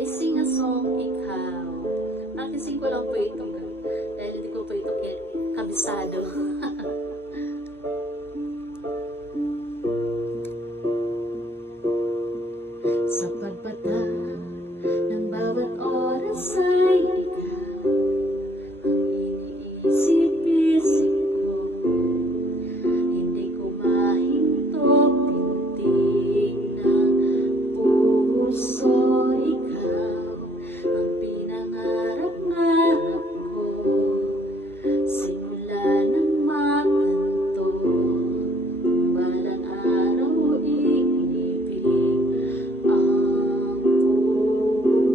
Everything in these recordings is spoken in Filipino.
I sing a song, ikaw. Practicing ko lang po ito. Dahil hindi ko po ito kabisado. Sa pagpata ng bawat oras ay ikaw ang iniisip-isip ko. Hindi ko mahinto pintig ng puso. Ikaw ang pinangarap-ngarap ko simula ng makanto. Balang araw iibig ang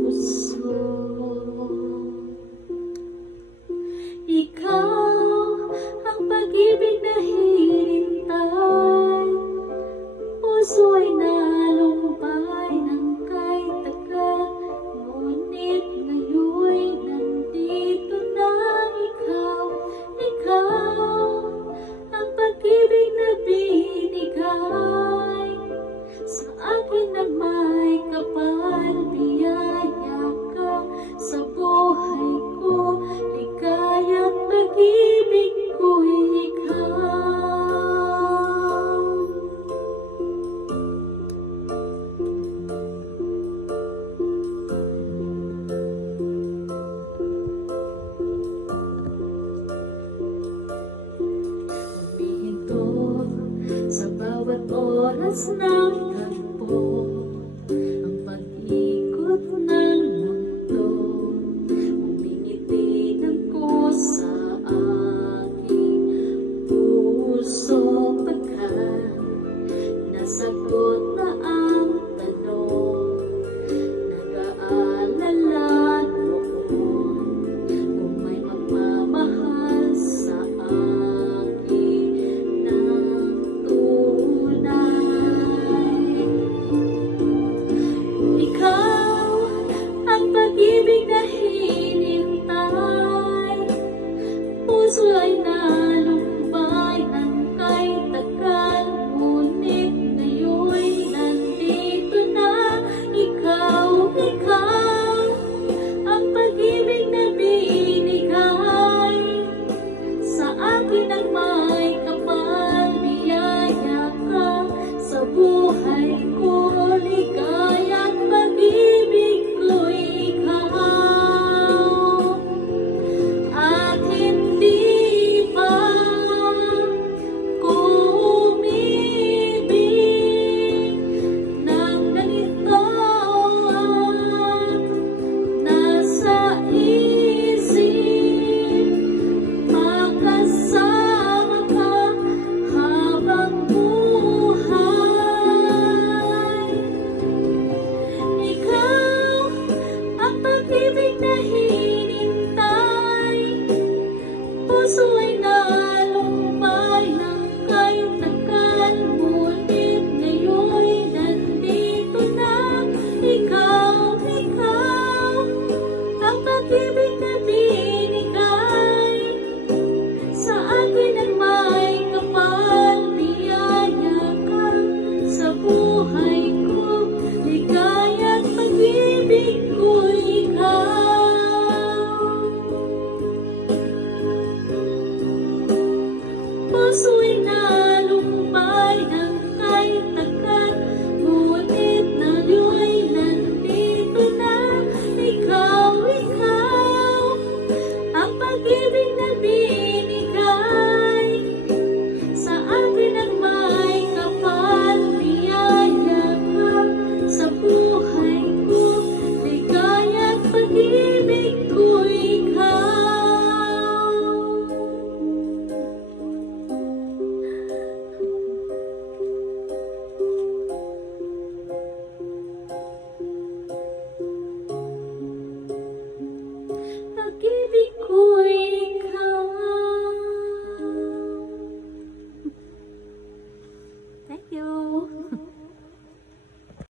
puso. Ikaw ang pag-ibig na hinintay, puso ay nalumpay ng kahit tagal, ngunit ngayon'y nandito na ikaw. Ikaw ang pag-ibig na binigay sa akin na may kapal.